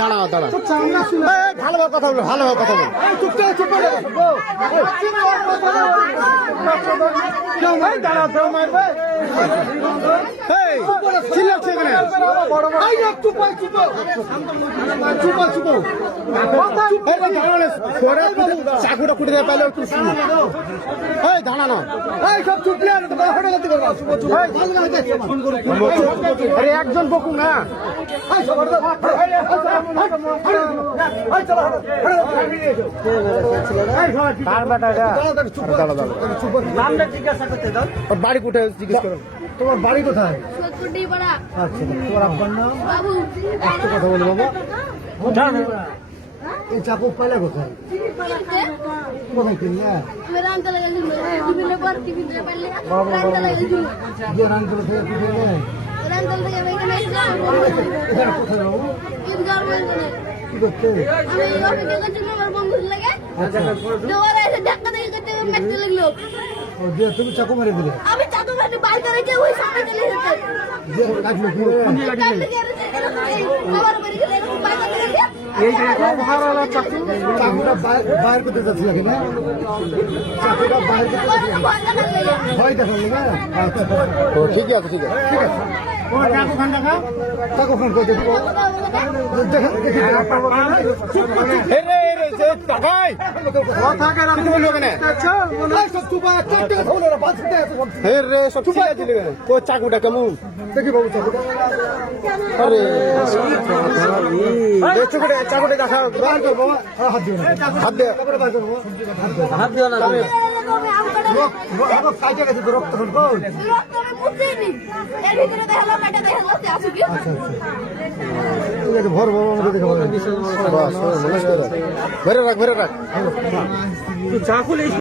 দাঁড়া দাঁড়া এই, ভালোভাবে কথা বলো ভালোভাবে কথা বলো এই, এই, এই, না, চাকুটা কুটে দেয় পাইলে একটু শুনো। এই দাঁড়া না আরে একজন বকু না কার বেটা এটা দাঁড়া দাঁড়া ওর বাড়ি কোথায় জিজ্ঞেস করো তোমার বাড়ি কোথায় আচ্ছা কথা বলো বাবা এই কোথায় কোথায় যে তুমি চাকু মারি দিলে আমি চাকু মারি বার করে গিয়ে ওই সামনে চলে এসেছে। কাটলো কি? বাড়ি গেলে করে গিয়ে চাকুটা বাইর বাইর করতে যাচ্ছিল কিনা চাকুটা বাইর করতে ভয় ঠিকই আছে ঠিক আছে। ঠিক আছে। এই এই যে ঠিক আছে রে তো চাকুটা কেমন? দেখি বাবু চাকুটা। আরে। চাকুটা দেখা বার কর বাবা হাত দিও হাত দে চাকুটা বার কর বাবা হাত রক্ত ভর নমস্কার। ভরে রাখ। ভরে রাখ